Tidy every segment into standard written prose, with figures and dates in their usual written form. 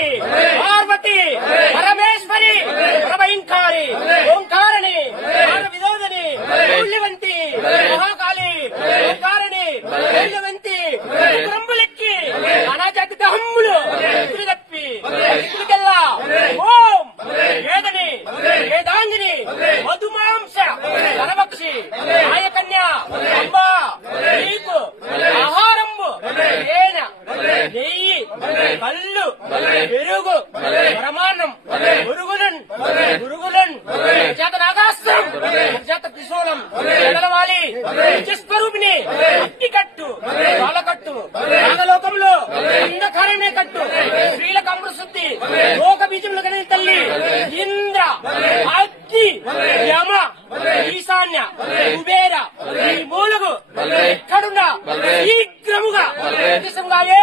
పార్వతి పార్వతి పరమేశ్వరి పరభయంకారి ఓంకారణి వినోదని మూల్యవంతి మహాకాళి ఓంకారణి మూల్యవంతి కురంబులెక్కి అనాజాతి దహమ్ములు తప్పి ఇక్కడికెల్లా ఓం వేదని వేదాంగిని మధుమాంస వనపక్షి నాయకన్య అంబా నీకు ఆహారంబు తేనె నెయ్యి కళ్ళు పెరుగు ప్రమాణం గురుగులన్ చేత నాగాస్త్రం చేత త్రిశూలం ఎడలవాలి నిజస్వరూపిణి అట్టి కట్టు కాలకట్టు నాగలోకంలో అంధకారమే కట్టు స్త్రీల కమ్ముడు శుద్ధి లోక బీజములు కలిగిన తల్లి ఇంద్ర అగ్ని యమ ఈశాన్య కుబేర ఈ మూలుగు ఎక్కడున్నా శీఘ్రముగా దేశంగాయే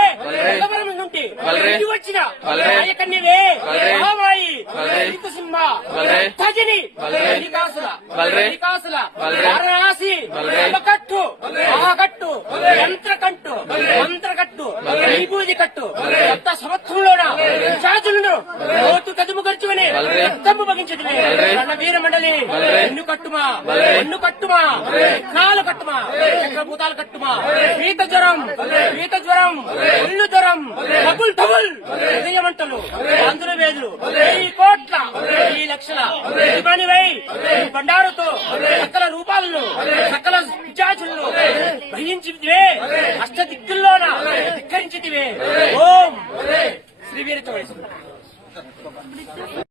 నుండి వచ్చిన నాయకన్యవే మహామాయి సింహ తజని వికాసుల వారణాసి కట్టు మహాకట్టు యంత్రకట్టు మంత్రకట్టు విభూది కట్టు కొత్త సంవత్సరంలోన జాతులను లోతు కదుము ఖర్చుని రక్తము భగించదు వీర మండలి ఎన్ను కట్టుమా కాలు కట్టుమా చక్రభూతాలు కట్టుమా శీత జ్వరం ఒళ్ళు జ్వరం డబుల్ హృదయమంటలు మందుల వేదులు 1000 కోట్ల 10 లక్షల ఇవనివై బండారుతో సకల రూపాలను సకల పిశాచులను భయించి